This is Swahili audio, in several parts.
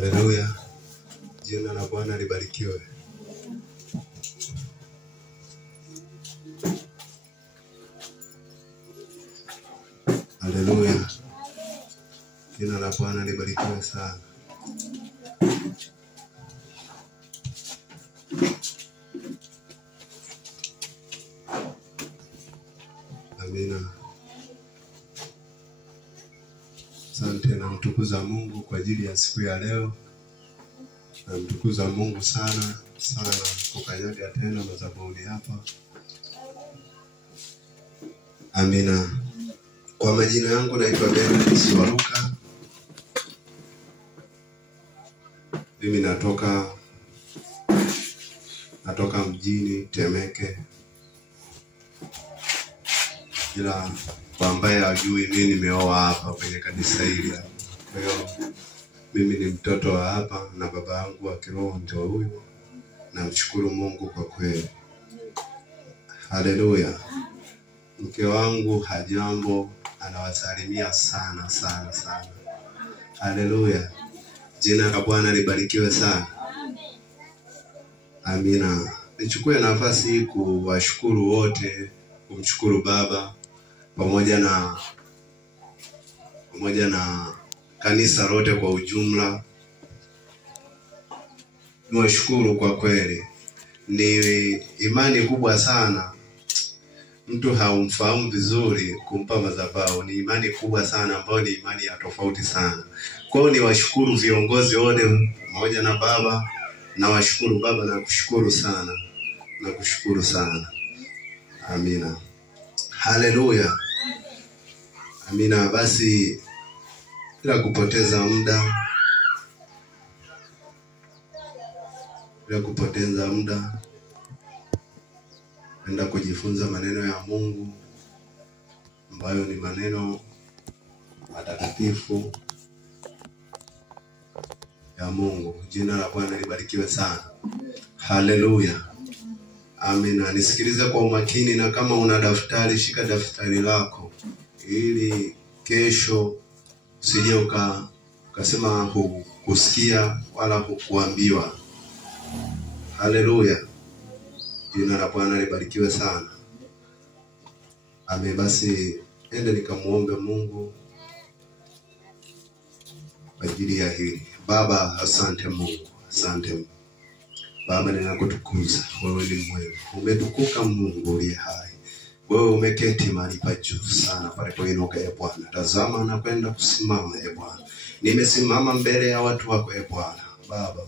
Haleluya. Jina la Bwana libarikiwe. Haleluya. Jina la Bwana libarikiwe sana. Amina. Asante na mtukuza Mungu kwa ajili ya siku ya leo. Na mtukuza Mungu sana sana kukanyaga tena madhabahuni hapa. Amina. Kwa majina yangu naitwa Bernard Siwaruka. Mimi natoka mjini Temeke. Ila kwa ambaye hajui mimi nimeoa hapa kwenye kanisa hili. Kwa hiyo mimi ni mtoto wa hapa na baba yangu wa kiroho ndio huyu. Namshukuru Mungu kwa kweli. Haleluya. Mke wangu hajambo, anawasalimia sana sana sana. Haleluya. Jina la Bwana libarikiwe sana. Amina. Nichukue nafasi hii kuwashukuru wote, kumshukuru Baba pamoja na kanisa lote kwa ujumla. Niwashukuru kwa kweli. Ni imani kubwa sana. Mtu haumfahamu vizuri kumpa madhabahu. Ni imani kubwa sana ambayo ni imani ya tofauti sana. Kwa hiyo niwashukuru viongozi wote pamoja na Baba. Nawashukuru Baba na kushukuru sana. Na kushukuru sana. Amina. Haleluya. Amina. Basi bila kupoteza muda enda kujifunza maneno ya Mungu ambayo ni maneno matakatifu ya Mungu. Jina la Bwana libarikiwe sana. Haleluya. Amina. Nisikilize kwa umakini, na kama una daftari shika daftari lako ili kesho usije ukasema hukusikia wala hukuambiwa. Haleluya. Jina la Bwana libarikiwe sana. Amen. Basi ende nikamuombe Mungu kwa ajili ya hili. Baba, asante Mungu. Asante Baba, ninakutukuza. Wewe ni mwema. Umetukuka Mungu uliye hai. Wewe umeketi mahali pa juu sana palipoinuka e Bwana. Tazama na kwenda kusimama e Bwana. Nimesimama mbele ya watu wako e Bwana. Baba,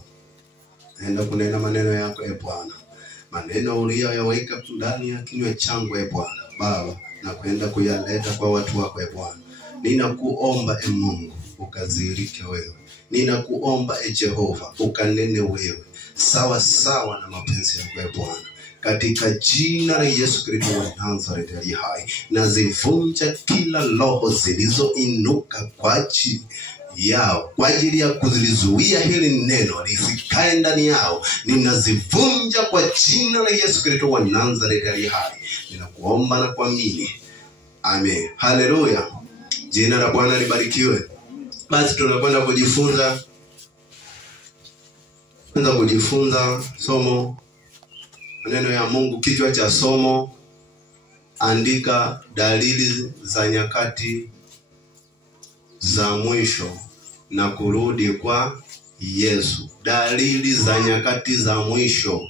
naenda kunena maneno yako e Bwana. Maneno uliyoyaweka ndani ya kinywa changu e Bwana. Baba, na kwenda kuyaleta kwa watu wako e Bwana. Ninakuomba e Mungu ukazirike wewe. Ninakuomba e Jehova ukanene wewe sawa sawa na mapenzi yako e Bwana. Katika jina la Yesu Kristo wa Nazareti aliye hai, nazivunja kila roho zilizoinuka kwa ajili ya kuzizuia hili neno lisikae ndani yao. Ninazivunja kwa jina la Yesu Kristo wa Nazareti aliye hai. Ninakuomba na kuamini. Amen. Haleluya. Jina la Bwana libarikiwe. Basi tunakwenda kujifunza somo maneno ya Mungu. Kichwa cha somo, andika dalili za nyakati za mwisho na kurudi kwa Yesu. Dalili za nyakati za mwisho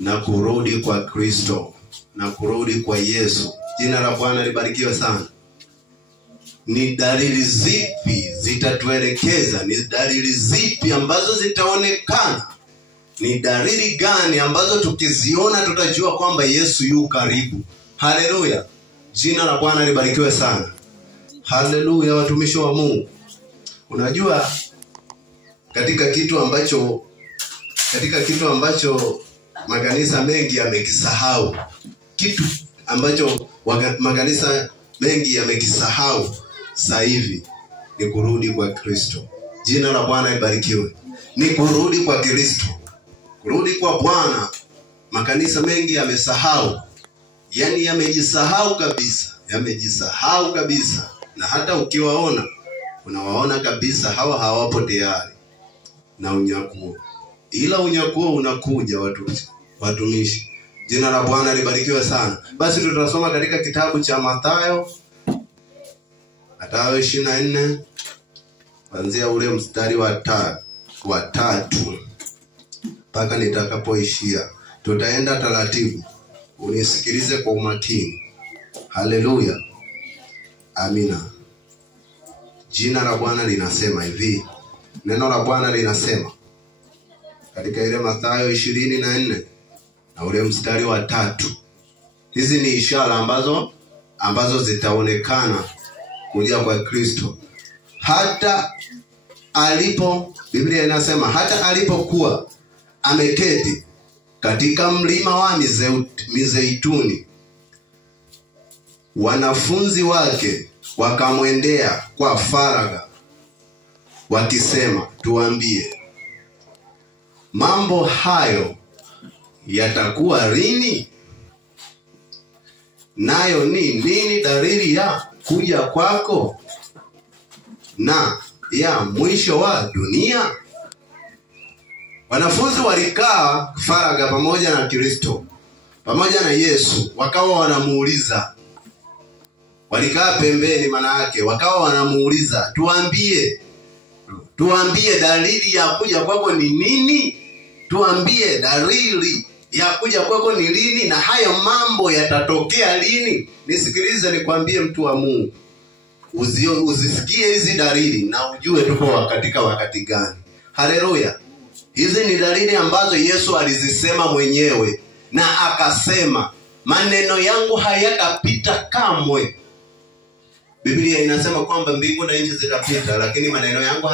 na kurudi kwa Kristo, na kurudi kwa Yesu. Jina la Bwana libarikiwe sana. Ni dalili zipi zitatuelekeza? Ni dalili zipi ambazo zitaonekana? Ni dalili gani ambazo tukiziona tutajua kwamba Yesu yu karibu? Haleluya. Jina la Bwana libarikiwe sana. Haleluya, watumishi wa Mungu. Unajua katika kitu ambacho makanisa mengi yamekisahau. Kitu ambacho makanisa mengi yamekisahau sasa hivi ni kurudi kwa Kristo. Jina la Bwana libarikiwe. Ni kurudi kwa Kristo. Kurudi kwa Bwana. Makanisa mengi yamesahau. Yaani yamejisahau kabisa. Na hata ukiwaona unawaona kabisa hawa hawapo tayari. na unyakuo. Ila unyakuo unakuja watumishi. Jina la Bwana libarikiwe sana. Basi tutasoma katika kitabu cha Mathayo 24 kuanzia ule mstari wa 3 mpaka nitakapoishia. Tutaenda taratibu. Unisikilize kwa umakini. Haleluya. Amina. Jina la Bwana linasema hivi. Neno la Bwana linasema katika ile Mathayo 24 na ule mstari wa 3. Hizi ni ishara ambazo zitaonekana kuja kwa Kristo. Biblia inasema hata alipokuwa ameketi katika mlima wa Mizeituni, wanafunzi wake wakamwendea kwa faragha wakisema, tuambie, mambo hayo yatakuwa lini? Nayo ni nini dalili ya kuja kwako na ya mwisho wa dunia? Wanafunzi walikaa faragha pamoja na Kristo, pamoja na Yesu, wakawa wanamuuliza. Walikaa pembeni, maana yake wakawa wanamuuliza, tuambie dalili ya kuja kwako ni nini? Tuambie dalili ya kuja kwako ni lini, na hayo mambo yatatokea lini? Nisikilize nikwambie, mtu wa Mungu, uzisikie hizi dalili na ujue tuko katika wakati gani. Haleluya. Hizi ni dalili ambazo Yesu alizisema mwenyewe, na akasema, maneno yangu hayatapita kamwe. Biblia inasema kwamba mbingu na nchi zitapita, lakini maneno yangu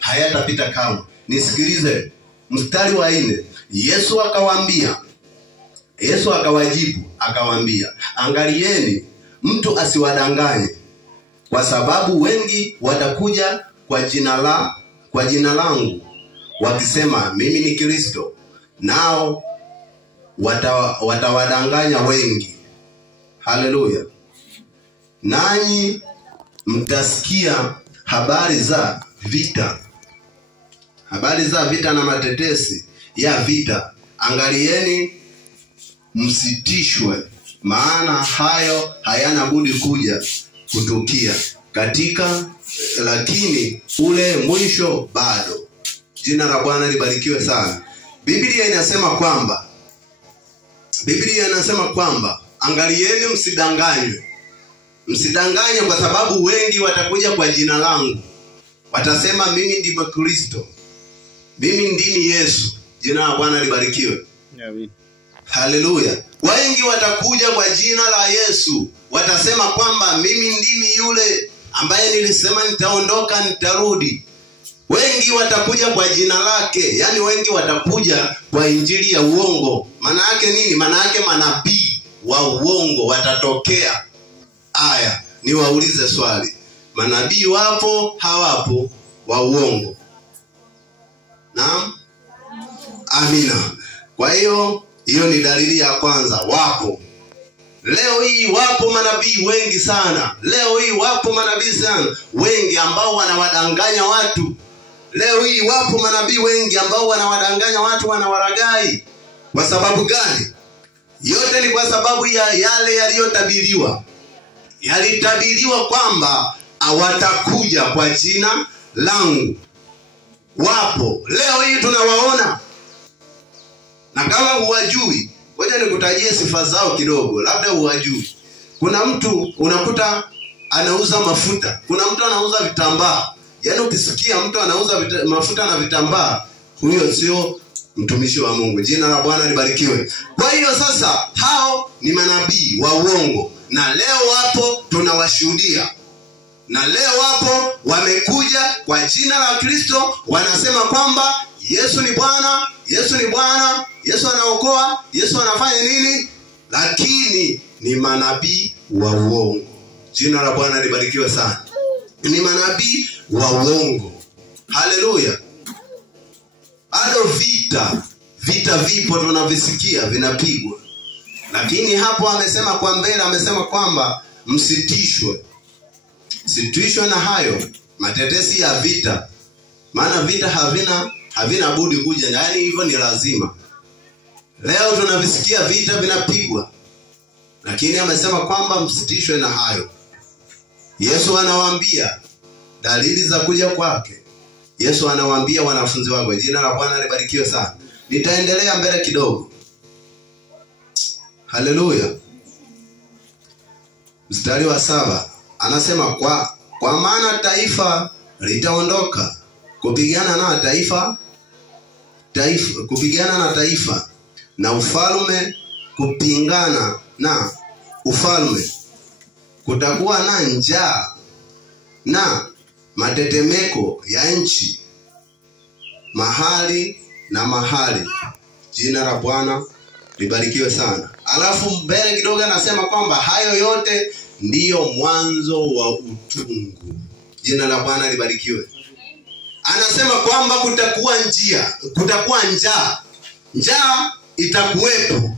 hayatapita kamwe. Nisikilize mstari wa 4. Yesu akawajibu akawaambia, angalieni mtu asiwadanganye, kwa sababu wengi watakuja kwa jina langu wakisema mimi ni Kristo, nao watawadanganya wengi. Haleluya. Nanyi mtasikia habari za vita na matetesi ya vita. Angalieni msitishwe, maana hayo hayana budi kutukia lakini ule mwisho bado. Jina la Bwana libarikiwe sana. Biblia inasema kwamba angalieni msidanganywe, kwa sababu wengi watakuja kwa jina langu, watasema mimi ndimi Kristo, mimi ndimi Yesu. Jina la Bwana libarikiwe. Amen. Haleluya. Wengi watakuja kwa jina la Yesu, watasema kwamba mimi ndimi yule ambaye nilisema nitaondoka nitarudi. Wengi watakuja kwa jina lake, yani wengi watakuja kwa injili ya uongo. Maana yake nini? Maana yake manabii wa uongo watatokea. Aya, niwaulize swali. Manabii wapo hawapo wa uongo? Naam. Amina. Kwa hiyo ni dalili ya kwanza, wapo. Leo hii wapo manabii wengi sana. Wengi ambao wanawadanganya watu. Leo hii wapo manabii wengi ambao wanawadanganya watu, wanawaragai. Kwa sababu gani? Yote ni kwa sababu ya yale yaliyotabiriwa. Yalitabiriwa kwamba watakuja kwa jina langu. Wapo. Leo hii tunawaona. Na kama huwajui, ngoja nikutajie sifa zao kidogo, labda huwajui. Kuna mtu unakuta anauza mafuta, kuna mtu anauza vitambaa. Yaani ukisikia mtu anauza mafuta na vitambaa, huyo sio mtumishi wa Mungu. Jina la Bwana libarikiwe. Kwa hiyo sasa hao ni manabii wa uongo, na leo wapo tunawashuhudia. Na leo wapo wamekuja kwa jina la Kristo, wanasema kwamba Yesu ni Bwana, Yesu ni Bwana, Yesu anaokoa, Yesu anafanya nini? Lakini ni manabii wa uongo. Jina la Bwana libarikiwe sana. Ni manabii wa uongo. Haleluya. Bado vita vipo, tunavisikia vinapigwa. Lakini hapo amesema kwa mbele, amesema kwamba msitishwe. Msitishwe na hayo matetesi ya vita. Maana vita havina budi kuja, yaani hivyo ni lazima. Leo tunavisikia vita vinapigwa, lakini amesema kwamba msitishwe na hayo. Yesu anawaambia dalili za kuja kwake. Yesu anawaambia wanafunzi wake. Jina la Bwana libarikiwe sana. Nitaendelea mbele kidogo. Haleluya. Mstari wa 7 anasema kwa maana taifa litaondoka kupigana na taifa na ufalme kupingana na ufalme. Kutakuwa na njaa na matetemeko ya nchi mahali na mahali. Jina la Bwana libarikiwe sana. Alafu mbele kidogo anasema kwamba hayo yote ndiyo mwanzo wa utungu. Jina la Bwana libarikiwe. Anasema kwamba kutakuwa njaa. Njaa itakuwepo.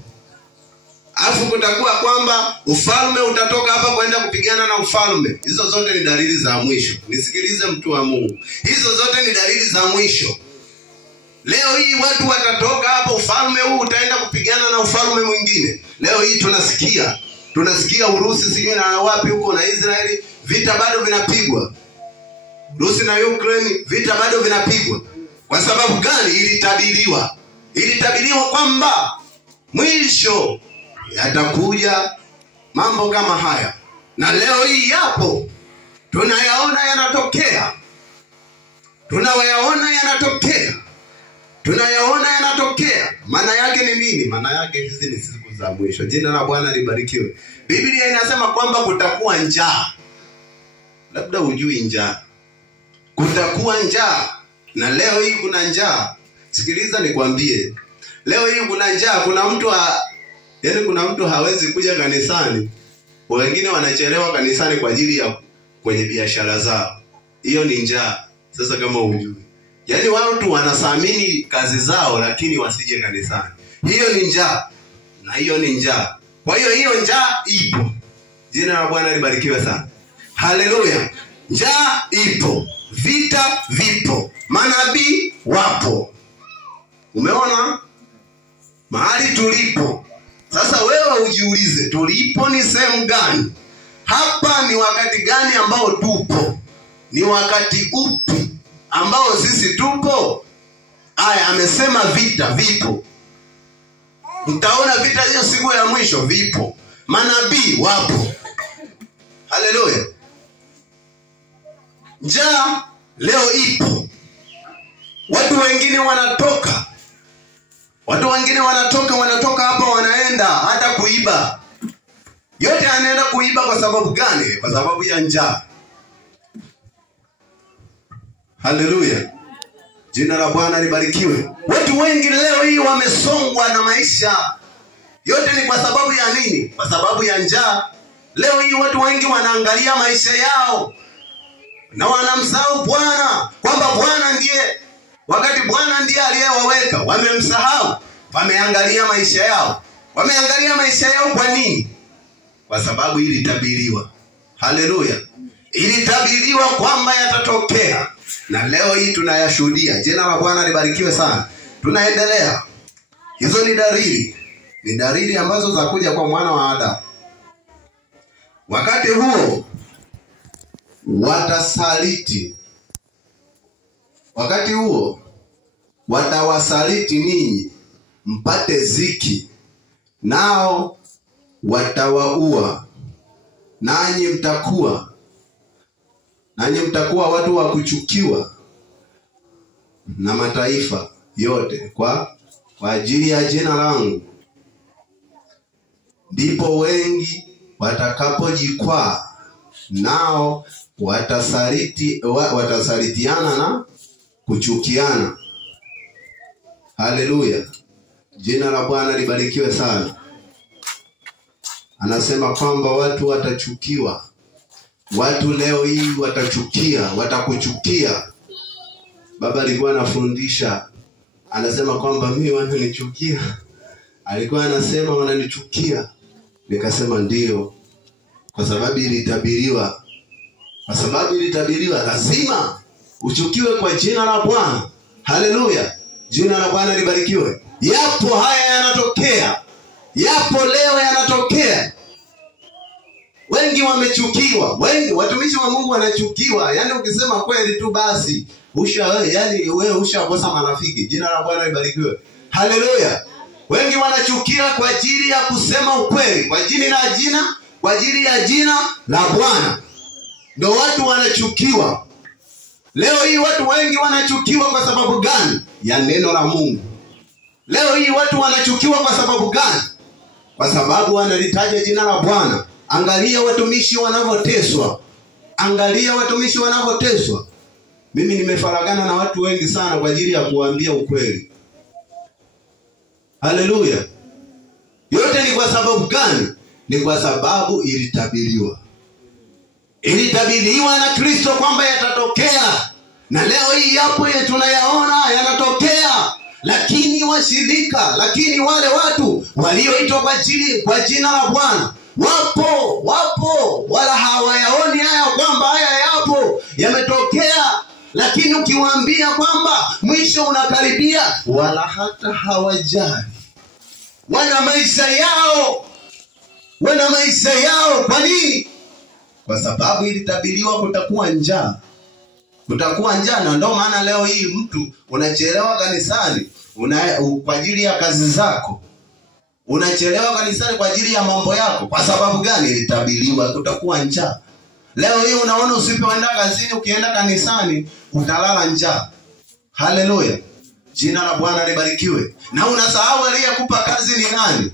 Alafu kutakuwa kwamba ufalme utatoka hapa kwenda kupigana na ufalme. Hizo zote ni dalili za mwisho. Nisikilize mtu wa Mungu. Hizo zote ni dalili za mwisho. Leo hii watu watatoka hapa, ufalme huu utaenda kupigana na ufalme mwingine. Leo hii tunasikia Urusi sijui na wapi huko na Israeli, vita bado vinapigwa. Urusi na Ukraine, vita bado vinapigwa. Kwa sababu gani? Ilitabiriwa kwamba mwisho yatakuja mambo kama haya. Na leo hii yapo. Tunayaona yanatokea. Maana yake ni nini? Maana yake hizi ni siku za mwisho. Jina la Bwana libarikiwe. Biblia inasema kwamba kutakuwa njaa. Labda hujui njaa. Kutakuwa njaa. Na leo hii kuna njaa. Sikiliza nikwambie. Leo hii kuna njaa. Kuna mtu hawezi kuja kanisani. Wengine wanachelewa kanisani kwa ajili ya kwenye biashara zao. Hiyo ni njaa. Sasa kama hujui. Yaani watu wanathamini kazi zao lakini wasije kanisani. Hiyo ni njaa. Na hiyo ni njaa. Kwa hiyo njaa ipo. Jina la Bwana libarikiwe sana. Haleluya. Njaa ipo. Vita vipo. Manabii wapo. Umeona? Mahali tulipo. Sasa wewe ujiulize, tulipo ni sehemu gani? Hapa ni wakati gani ambao tupo? Ni wakati upi ambao sisi tupo? Aya amesema vita vipo. Mtaona vita hiyo siku ya mwisho, vipo. Manabii wapo. Haleluya. Njaa leo ipo. Watu wengine wanatoka hapa wanaenda hata kuiba. Yote anaenda kuiba kwa sababu gani? Kwa sababu ya njaa. Haleluya. Jina la Bwana libarikiwe. Watu wengi leo hii wamesongwa na maisha. Yote ni kwa sababu ya nini? Kwa sababu ya njaa. Leo hii watu wengi wanaangalia maisha yao na wanamsahau Bwana, kwamba Bwana ndiye, wakati Bwana ndiye aliyewaweka, wamemsahau. Wameangalia maisha yao. Wameangalia maisha yao kwa nini? Kwa sababu ilitabiriwa. Haleluya. Ilitabiriwa kwamba yatatokea. Na leo hii tunayashuhudia. Jina la Bwana libarikiwe sana. Tunaendelea. Hizo ni dalili. Ni dalili ambazo za kuja kwa mwana wa Adamu. Wakati huo watasaliti. Wakati huo watawasaliti ninyi mpate ziki, nao watawaua. Nanyi mtakuwa watu wa kuchukiwa na mataifa yote kwa ajili ya jina langu. Ndipo wengi watakapojikwaa, nao watasalitiana na kuchukiana. Haleluya. Jina la Bwana libarikiwe sana. Anasema kwamba watu watachukiwa. Watu leo hii watakuchukia. Baba alikuwa anafundisha, anasema kwamba mimi wananichukia. Alikuwa anasema wananichukia. Nikasema ndio, kwa sababu ilitabiriwa. Lazima uchukiwe kwa jina la Bwana. Haleluya. Jina la Bwana libarikiwe. Yapo haya yanatokea. Yapo leo yanatokea. Wengi wamechukiwa. Wengi watumishi wa Mungu wanachukiwa. Yaani ukisema kweli tu basi wewe ushakosa marafiki. Jina la Bwana libarikiwe. Haleluya. Wengi wanachukia kwa ajili ya kusema ukweli, kwa ajili ya jina la Bwana. Ndio watu wanachukiwa. Leo hii watu wengi wanachukiwa kwa sababu gani? Ya neno la Mungu. Leo hii watu wanachukiwa kwa sababu gani? Kwa sababu wanalitaja jina la Bwana. Angalia watumishi wanavyoteswa. Angalia watumishi wanavyoteswa. Mimi nimefaragana na watu wengi sana kwa ajili ya kuambia ukweli. Haleluya. Yote ni kwa sababu gani? Ni kwa sababu ilitabiriwa. Ilitabiriwa na Kristo kwamba yatatokea. Na leo hii yapo tunayaona yanatokea. Lakini lakini wale watu walioitwa kwa jina la Bwana wapo wala hawayaoni haya kwamba haya yapo yametokea. Lakini ukiwaambia kwamba mwisho unakaribia, wala hata hawajali. Wana maisha yao. Kwa nini? Kwa sababu ilitabiriwa kutakuwa njaa. Kutakuwa njaa. Na ndio maana leo hii mtu unachelewa kanisani kwa ajili ya kazi zako. Unachelewa kanisani kwa ajili ya mambo yako. Kwa sababu gani? Ilitabiriwa kutakuwa njaa. Leo hii unaona usipoenda kazini, ukienda kanisani utalala njaa. Haleluya. Jina la Bwana libarikiwe. Na unasahau aliyekupa kazi ni nani?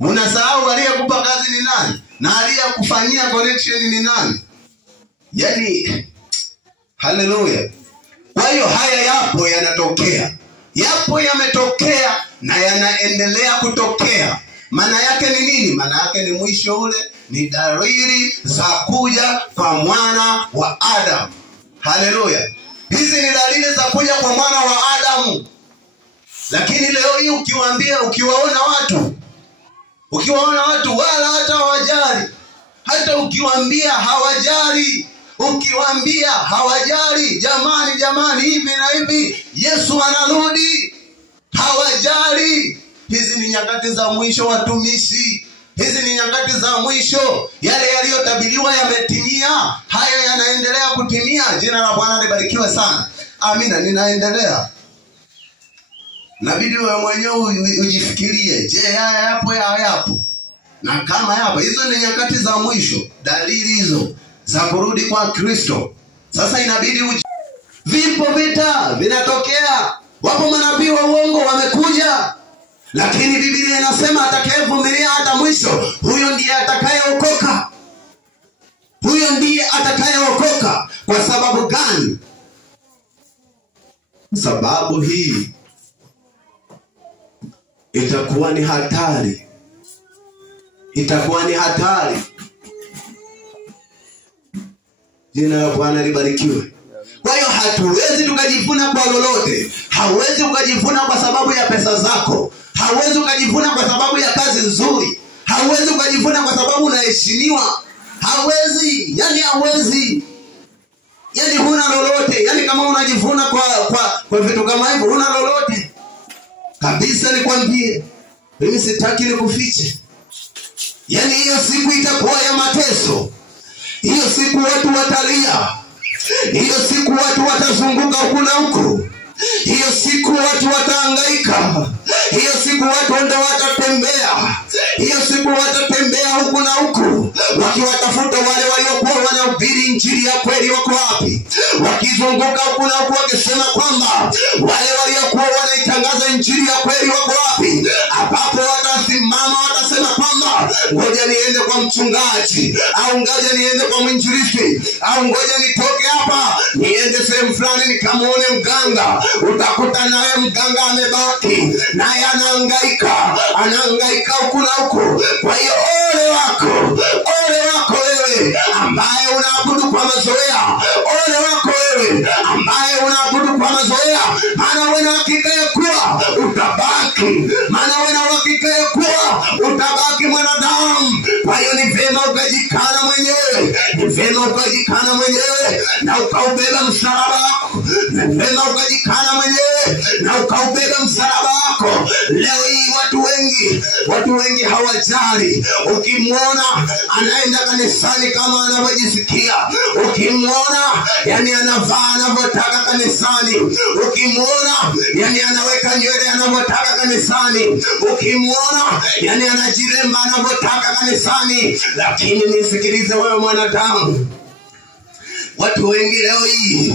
Unasahau aliyekupa kazi ni nani? Na aliyekufanyia connection ni nani? Yaani haleluya. Kwa hiyo haya yapo yanatokea. Yapo yametokea na yanaendelea kutokea. Maana yake ni nini? Maana yake ni mwisho ule, ni dalili za kuja kwa mwana wa Adamu. Haleluya. Hizi ni dalili za kuja kwa mwana wa Adamu. Lakini leo hii ukiwaona watu wala hata hawajali. Hata ukiwaambia hawajali. Jamani hivi na hivi, Yesu anarudi. Hawajali. Hizi ni nyakati za mwisho watumishi. Hizi ni nyakati za mwisho. Yale yaliyotabiriwa yametimia. Haya yanaendelea kutimia. Jina la Bwana libarikiwe sana. Amina. Ninaendelea. Inabidi wewe mwenyewe ujifikirie. Je, haya yapo? Na kama yapo, hizo ni nyakati za mwisho. Dalili hizo za kurudi kwa Kristo. Sasa inabidi vipo vita vinatokea. Wapo manabii wa uongo wamekuja. Lakini Biblia inasema atakayevumilia hata mwisho, huyo ndiye atakayeokoka. Kwa sababu gani? Sababu hii itakuwa ni hatari. Jina la Bwana libarikiwe. Kwa hiyo hatuwezi tukajivuna kwa lolote. Hauwezi ukajivuna kwa sababu ya pesa zako. Hauwezi ukajivuna kwa sababu ya kazi nzuri. Hauwezi ukajivuna kwa sababu unaheshimiwa. Hauwezi. Yaani huna lolote. Yaani kama unajivuna kwa vitu kama hivyo, huna lolote. Kabisa nikwambie. Mimi sitaki nikufiche. Yaani hiyo siku itakuwa ya mateso. Hiyo siku watu watalia. Hiyo siku watu watazunguka huku na huku. Hiyo siku watu watahangaika. Hiyo siku watu ndio watatembea. Hiyo siku watatembea huku na huku wakiwatafuta wale waliokuwa wanahubiri injili ya kweli wako wapi. Wakizunguka huku na huku wakisema kwamba wale waliokuwa wanaitangaza injili ya kweli wako wapi. Hapo watasimama watasema kwamba ngoja niende kwa mchungaji, au ngoja niende kwa mwinjilisti, au ngoja nitoke hapa niende sehemu fulani nikamuone mganga. Utakuta naye mganga amebaki naye anahangaika huku na huku. Kwa hiyo ole wako wewe ambaye unaabudu kwa mazoea. Ole wako wewe ambaye unaabudu kwa mazoea. Maana wewe una hakika ya kuwa utabaki. Mwanadamu. Kwa hiyo ni vema ukajikana mwenyewe. na ukaubeba msalaba wako, nenda ukajikana mwenyewe na ukaubeba msalaba wako. Leo hii watu wengi hawajali. Ukimwona anaenda kanisani kama anavyojisikia, ukimwona yani anavaa anavyotaka kanisani, ukimwona yani anaweka nywele anavyotaka kanisani, ukimwona yani anajiremba anavyotaka kanisani. Lakini nisikilize wewe mwanadamu, watu wengi leo hii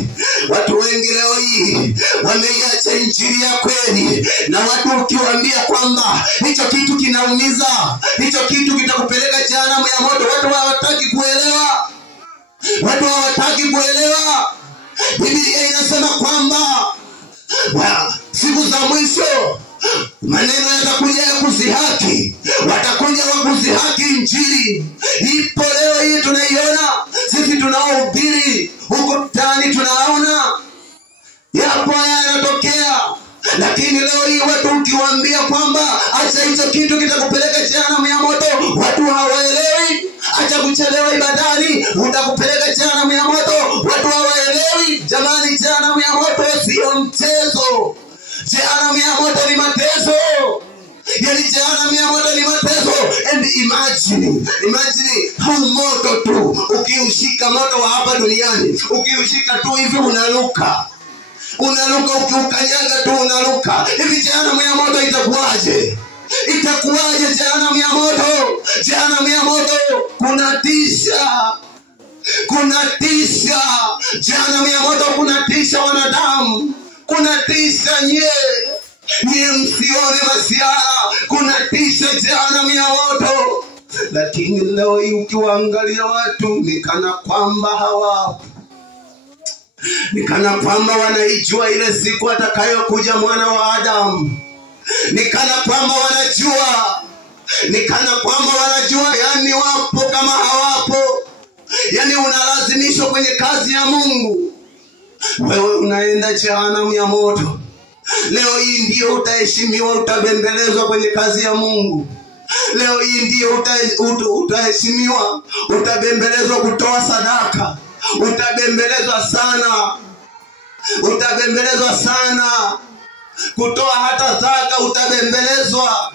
wameiacha injili ya kweli. Na watu ukiwaambia kwamba hicho kitu kinaumiza, hicho kitu kitakupeleka jehanamu ya moto, watu hawataki kuelewa. Biblia inasema kwamba siku za mwisho maneno yatakuja ya kuzihaki, watakuja wa kuzihaki injili. Ipo leo hii tunaiona, sisi tunaohubiri huko mtaani tunaona yapo yanatokea. Lakini leo hii watu ukiwaambia kwamba acha hicho kitu kitakupeleka jehanamu ya moto, watu hawaelewi. Acha kuchelewa ibadani, utakupeleka jehanamu ya moto, watu hawaelewi. Jamani, jehanamu ya moto sio mchezo. Jehanamu ya moto ni mateso. Yani jehanamu ya moto ni mateso. And imagine how moto tu, ukiushika moto wa hapa duniani, ukiushika tu hivi unaruka, ukiukanyaga tu unaruka. Hivi jehanamu ya moto itakuwaje? Jehanamu ya moto kunatisha. Jehanamu ya moto kunatisha wanadamu, kunatisha nyie msione masiara, kunatisha jehanamu ya moto. Lakini leo hii ukiwaangalia watu nikana kwamba wanaijua ile siku atakayokuja mwana wa Adamu. Nikana kwamba wanajua yani wapo kama hawapo. Yani unalazimishwa kwenye kazi ya Mungu, wewe unaenda jehanamu ya moto. Leo hii ndio utaheshimiwa, utabembelezwa kwenye kazi ya Mungu. Leo hii ndio utaheshimiwa, utabembelezwa kutoa sadaka, utabembelezwa sana kutoa hata zaka, utabembelezwa.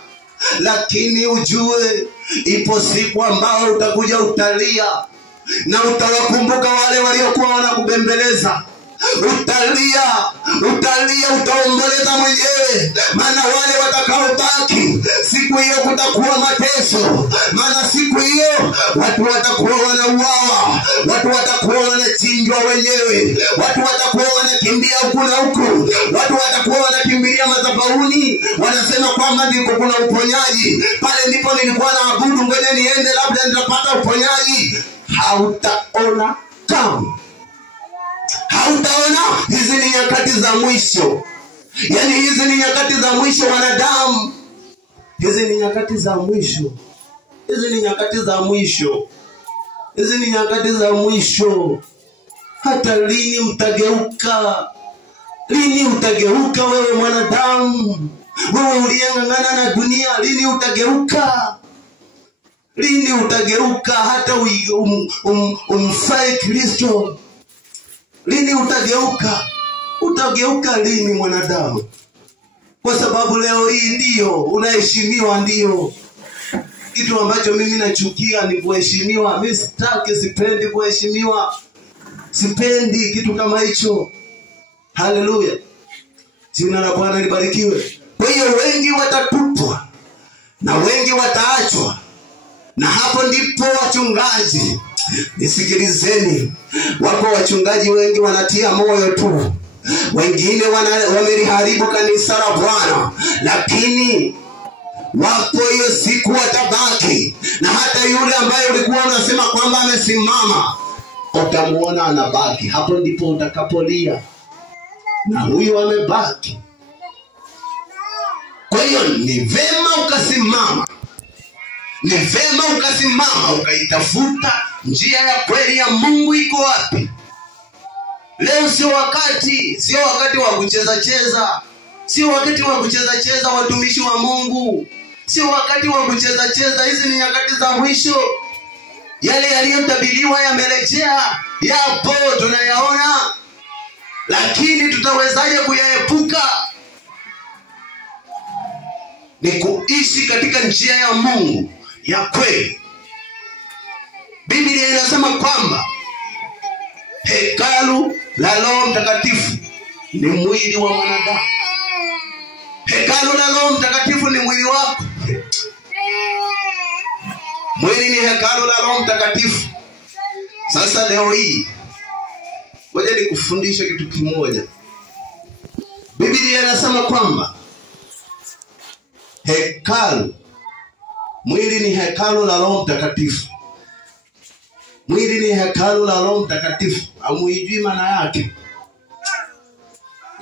Lakini ujue ipo siku ambao utakuja utalia, na utawakumbuka wale waliokuwa wanakubembeleza. Utaomboleza mwenyewe. Maana wale watakaobaki, siku hiyo kutakuwa mateso. Maana siku hiyo watu watakuwa wanauawa, watu watakuwa wanachinjwa wenyewe, watu watakuwa wanakimbia huku na huku, watu watakuwa wanakimbilia madhabahuni, wanasema kwamba ndiko kuna uponyaji. Pale ndipo nilikuwa naabudu, ngoja niende labda nitapata uponyaji. Hautaona kama. Hizi ni nyakati za mwisho. Yani hizi ni nyakati za mwisho wanadamu. Hizi ni nyakati za mwisho. Hata lini mtageuka? Lini utageuka wewe mwanadamu? Wewe uliyeng'ang'ana na dunia, lini utageuka? Lini utageuka hata umfae Kristo? Lini utageuka lini mwanadamu? Kwa sababu leo hii ndio unaheshimiwa. Ndio kitu ambacho mimi nachukia ni kuheshimiwa. Mimi sipendi kuheshimiwa. Sipendi kitu kama hicho. Haleluya. Jina la Bwana libarikiwe. Kwa hiyo wengi watatupwa na wengi wataachwa. Na hapo ndipo wachungaji, nisikilizeni, wako wachungaji wengi wanatia moyo tu. Wengine wameliharibu kanisa la Bwana, lakini wapo hiyo siku watabaki. Na hata yule ambaye ulikuwa unasema kwamba amesimama, utamuona anabaki. Hapo ndipo utakapolia, na huyo amebaki. Kwa hiyo ni vema ukasimama, ukaitafuta njia ya kweli ya Mungu iko wapi. Leo sio wakati wa kucheza cheza. Sio wakati wa kucheza cheza, watumishi wa Mungu. Sio wakati wa kucheza cheza. Hizi ni nyakati za mwisho. Yale yaliyotabiriwa yamerejea, yapo tunayaona. Lakini tutawezaje kuyaepuka? Ni kuishi katika njia ya Mungu ya kweli. Biblia inasema kwamba hekalu la Roho Mtakatifu ni mwili wa mwanadamu. Hekalu la Roho Mtakatifu ni mwili wako. Mwili ni hekalu la Roho Mtakatifu. Sasa leo hii ngoja nikufundishe kitu kimoja. Biblia inasema kwamba hekalu, mwili ni hekalu la Roho Mtakatifu. Mwili ni hekalu la Roho Mtakatifu. Hamuijui maana yake.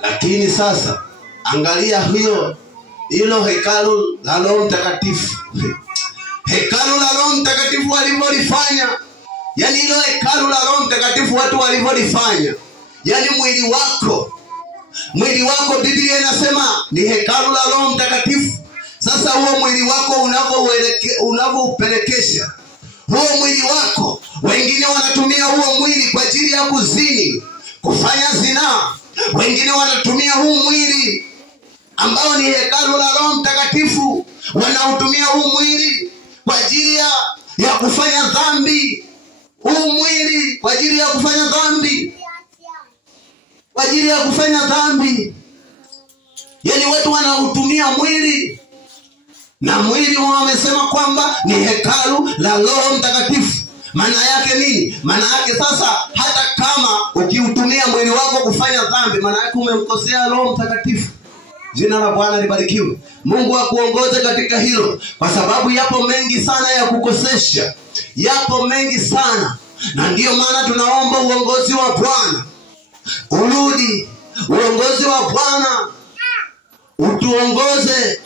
Lakini sasa angalia hilo hekalu la Roho Mtakatifu. Hekalu la Roho Mtakatifu walivyolifanya. Yani hilo hekalu la Roho Mtakatifu watu walivyolifanya. Yani mwili wako. Mwili wako Biblia inasema ni hekalu la Roho Mtakatifu. Sasa huo mwili wako unavyoupelekesha. Huo mwili wako, wengine wanatumia huo mwili kwa ajili ya kuzini, kufanya zinaa. Wengine wanatumia huu mwili ambao ni hekalu la Roho Mtakatifu, wanautumia huu mwili kwa ajili ya kufanya dhambi. Huu mwili kwa ajili ya kufanya dhambi. Kwa ajili ya kufanya dhambi. Yani watu wanautumia mwili. Na mwili wamesema kwamba ni hekalu la Roho Mtakatifu. Maana yake nini? Maana yake sasa hata kama ukiutumia mwili wako kufanya dhambi, maana yake umemkosea Roho Mtakatifu. Jina la Bwana libarikiwe. Mungu akuongoze katika hilo, kwa sababu yapo mengi sana ya kukosesha. Yapo mengi sana. Na ndiyo maana tunaomba uongozi wa Bwana urudi. Uongozi wa Bwana utuongoze.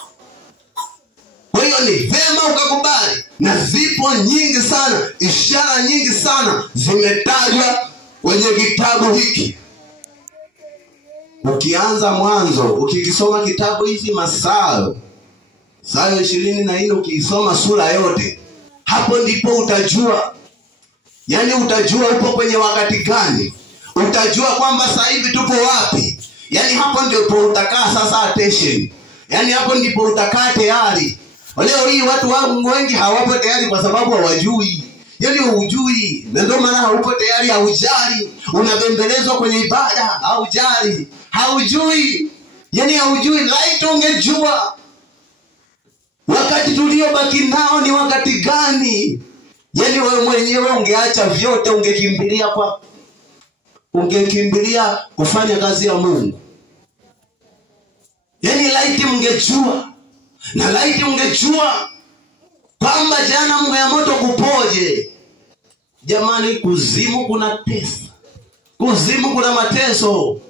Kwa hiyo ni vema ukakubali. Na zipo nyingi sana, ishara nyingi sana zimetajwa kwenye kitabu hiki. Ukianza Mwanzo, ukikisoma kitabu hizi Mathayo 24, ukisoma sura yote, hapo ndipo utajua. Yani utajua upo kwenye wakati gani. Utajua kwamba sasa hivi tupo wapi. Yani hapo ndipo utakaa sasa attention. Yani hapo ndipo utakaa tayari. Leo hii watu wengi hawapo tayari kwa sababu hawajui. Yani hujui. Na ndio maana haupo tayari, haujali. Unabembelezwa kwenye ibada, haujali. Haujui. Yani haujui. Laiti ungejua wakati tuliobaki nao ni wakati gani. Yani wewe mwenyewe ungeacha vyote, ungekimbilia kufanya kazi ya Mungu. Yani laiti mngejua. Na laiti ungejua kwamba jana Mungu ya moto kupoje. Jamani, kuzimu kuna tesa. Kuzimu kuna mateso.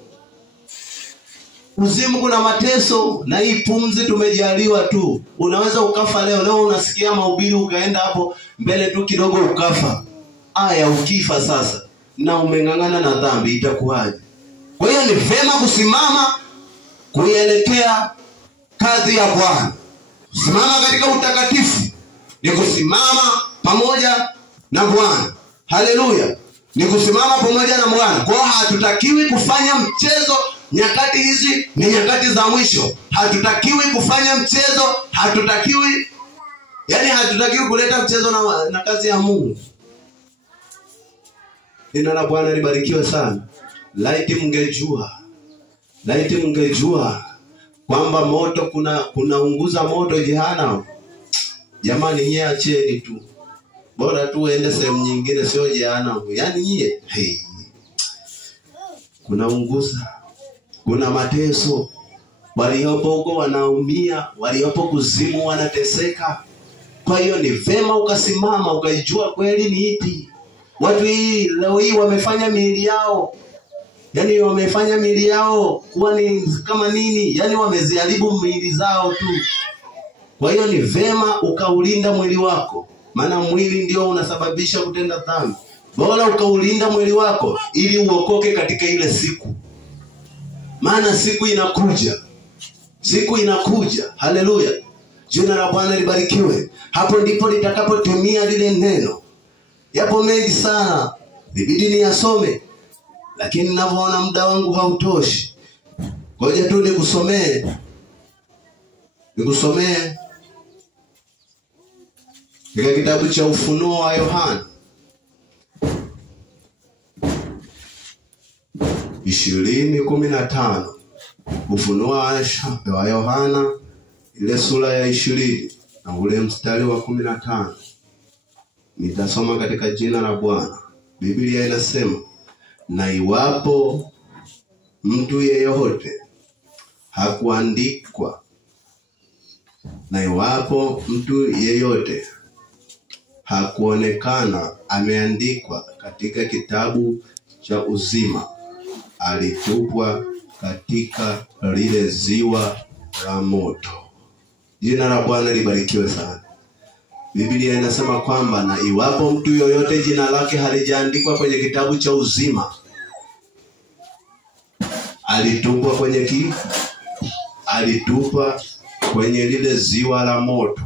Kuzimu kuna mateso. Na hii pumzi tumejaliwa tu. Unaweza ukafa leo unasikia mahubiri ukaenda hapo mbele tu kidogo ukafa. Aya, ukifa sasa na umeng'ang'ana na dhambi itakuwaje? Kwa hiyo ni vema kusimama kuelekea kazi ya Bwana. Simama katika utakatifu ni kusimama pamoja na Bwana. Haleluya. Ni kusimama pamoja na Bwana. Kwa hiyo hatutakiwi kufanya mchezo. Nyakati hizi ni nyakati za mwisho. Hatutakiwi kufanya mchezo. Hatutakiwi kuleta mchezo na kazi ya Mungu. Jina la Bwana libarikiwe sana. Laiti mngejua kwamba moto kunaunguza moto jehanamu. Jamani, nyie acheni tu. Bora tu uende sehemu nyingine, sio jehanamu. Yani nyie kunaunguza. Kuna mateso. Waliopo huko wanaumia, waliopo kuzimu wanateseka. Kwa hiyo ni vema ukasimama ukajua kweli ni ipi. Watu leo hii wamefanya miili yao. Yani wamefanya miili yao kuwa ni kama nini? Yani wameziharibu miili zao tu. Kwa hiyo ni vema ukaulinda mwili wako. Maana mwili ndio unasababisha kutenda dhambi. Bora ukaulinda mwili wako ili uokoke katika ile siku. Maana siku inakuja. Siku inakuja. Haleluya. Jina la Bwana libarikiwe. Hapo ndipo litakapotimia lile neno. Yapo mengi sana ibidi niyasome, lakini ninavyoona muda wangu hautoshi. Ngoja tu nikusomee katika kitabu cha Ufunuo wa Yohana 20:15. Ufunuo wa Yohana ile sura ya 20 na ule mstari wa 15. Nitasoma katika jina la Bwana. Biblia inasema, na iwapo mtu yeyote hakuandikwa, na iwapo mtu yeyote hakuonekana ameandikwa katika kitabu cha uzima, alitupwa katika lile ziwa la moto. Jina la Bwana libarikiwe sana. Biblia inasema kwamba na iwapo mtu yoyote jina lake halijaandikwa kwenye kitabu cha uzima, alitupwa kwenye lile ziwa la moto.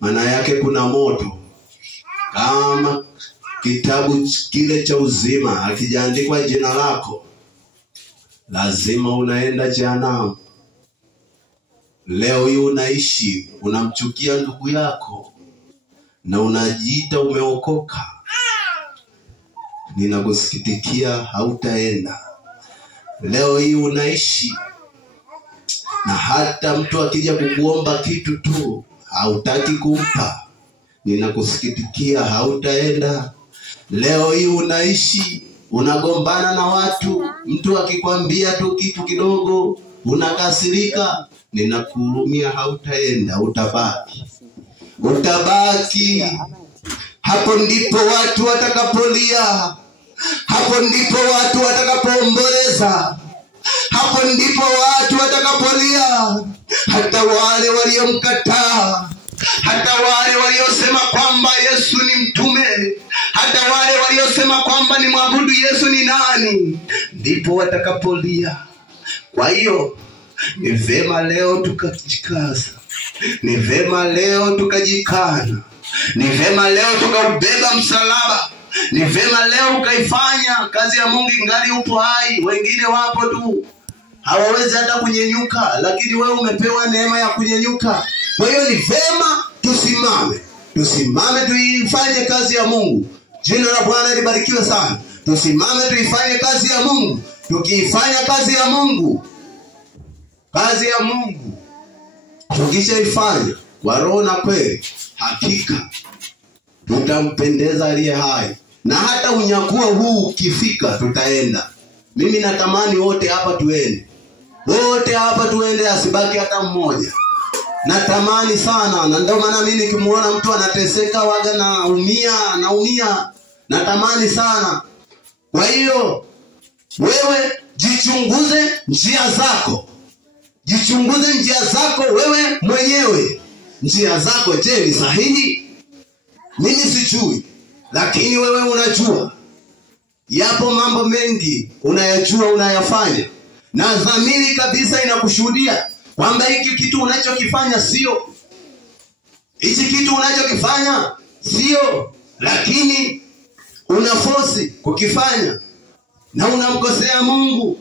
Maana yake kuna moto. Kama kitabu kile cha uzima hakijaandikwa jina lako, lazima unaenda jehanamu. Leo hii unaishi unamchukia ndugu yako na unajiita umeokoka. Ninakusikitikia, hautaenda. Leo hii unaishi na hata mtu akija kukuomba kitu tu hautaki kumpa. Ninakusikitikia, hautaenda. Leo hii unaishi unagombana na watu, mtu akikwambia tu kitu kidogo unakasirika. Ninakuhurumia, hautaenda, utabaki. Hapo ndipo watu watakapolia, hapo ndipo watu watakapoomboleza, hapo ndipo watu watakapolia. Hata wale waliomkataa, hata wale waliosema kwamba Yesu ni mtume, hata wale waliosema kwamba ni mwabudu Yesu ni nani, ndipo watakapolia. Kwa hiyo ni vema leo tukajikaza, ni vema leo tukajikana, ni vema leo tukaubeba msalaba, ni vema leo ukaifanya kazi ya Mungu ingali upo hai. Wengine wapo tu hawawezi hata kunyenyuka, lakini wewe umepewa neema ya kunyenyuka. Kwa hiyo ni vema tusimame tuifanye kazi ya Mungu. Jina la Bwana libarikiwe sana. Tusimame tuifanye kazi ya Mungu. Tukiifanya kazi ya Mungu, tukishaifanya kwa roho na kweli, hakika tutampendeza aliye hai. Na hata unyakuo huu ukifika, tutaenda. Mimi natamani wote hapa tuende, asibaki hata mmoja. Natamani sana, na ndio maana mimi nikimuona mtu anateseka waga naumia. Natamani sana. Kwa hiyo wewe jichunguze njia zako. Jichunguze njia zako wewe mwenyewe. Njia zako je, ni sahihi? Mimi sijui, lakini wewe unajua. Yapo mambo mengi unayajua, unayafanya, na dhamiri kabisa inakushuhudia kwamba hiki kitu unachokifanya sio. Hichi kitu unachokifanya sio, lakini unaforce kukifanya na unamkosea Mungu.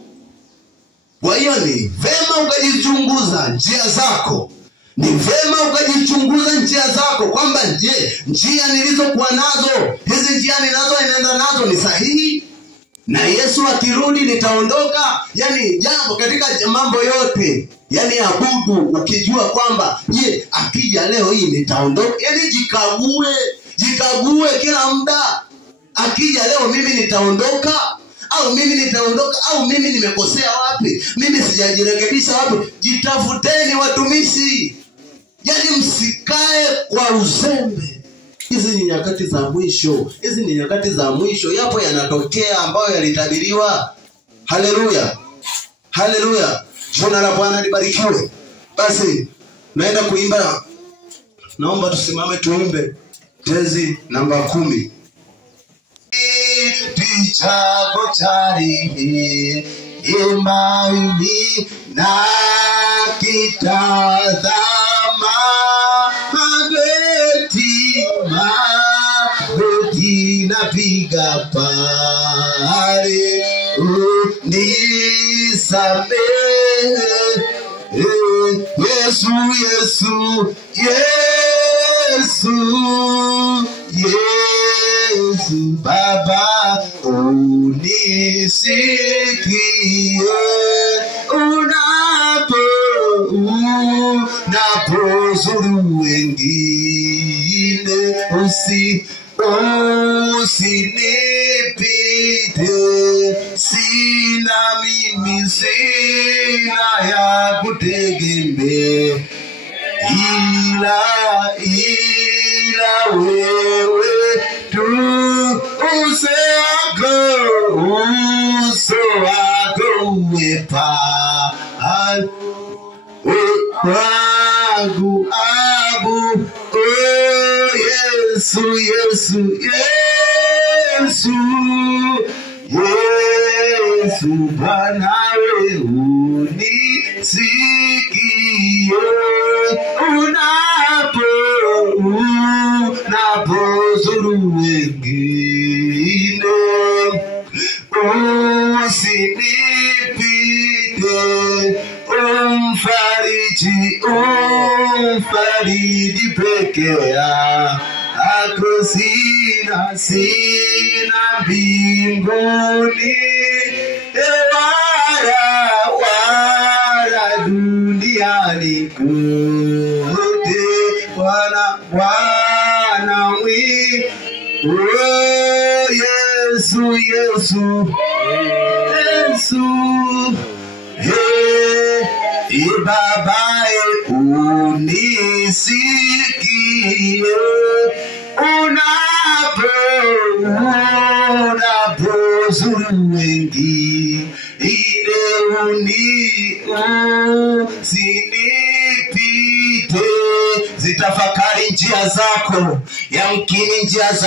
Kwa hiyo ni vema ukajichunguza njia zako. Ni vema ukajichunguza njia zako kwamba je, njia nilizokuwa nazo, hizi njia ninazoenda nazo ni sahihi? Na Yesu akirudi nitaondoka. Yani jambo katika mambo yote, yani abudu ukijua kwamba je, akija leo hii nitaondoka. Yani jikague kila muda. Akija leo mimi nitaondoka au mimi nimekosea wapi? Mimi sijajirekebisha wapi? Jitafuteni watumishi. Yani msikae kwa uzembe. Hizi ni nyakati za mwisho. Yapo yanatokea ambayo yalitabiriwa. Haleluya. Jina la Bwana libarikiwe. Basi naenda kuimba. Naomba tusimame tuimbe tezi namba 10. Tichago chari imani na kitazama mageti unisamehe. Yesu, Yesu, Yesu, Yesu, Baba unisikie unapozuru wengine, usinipite, sina mimi, sina ya kutegemea ila wewe tu. Uso wako uwepa wangu abu. Oh Yesu, Yesu, Yesu, Yesu, Bwana wewe unisikie unapozuru wengine, usinipite, umfariji peke yako, sina mbinguni wala duniani kote. Bwana oh Yesu, Yesu, Yesu, Baba unisikie unapozuru wengine, usinipite. Zitafakari njia zako, yamkini njia zako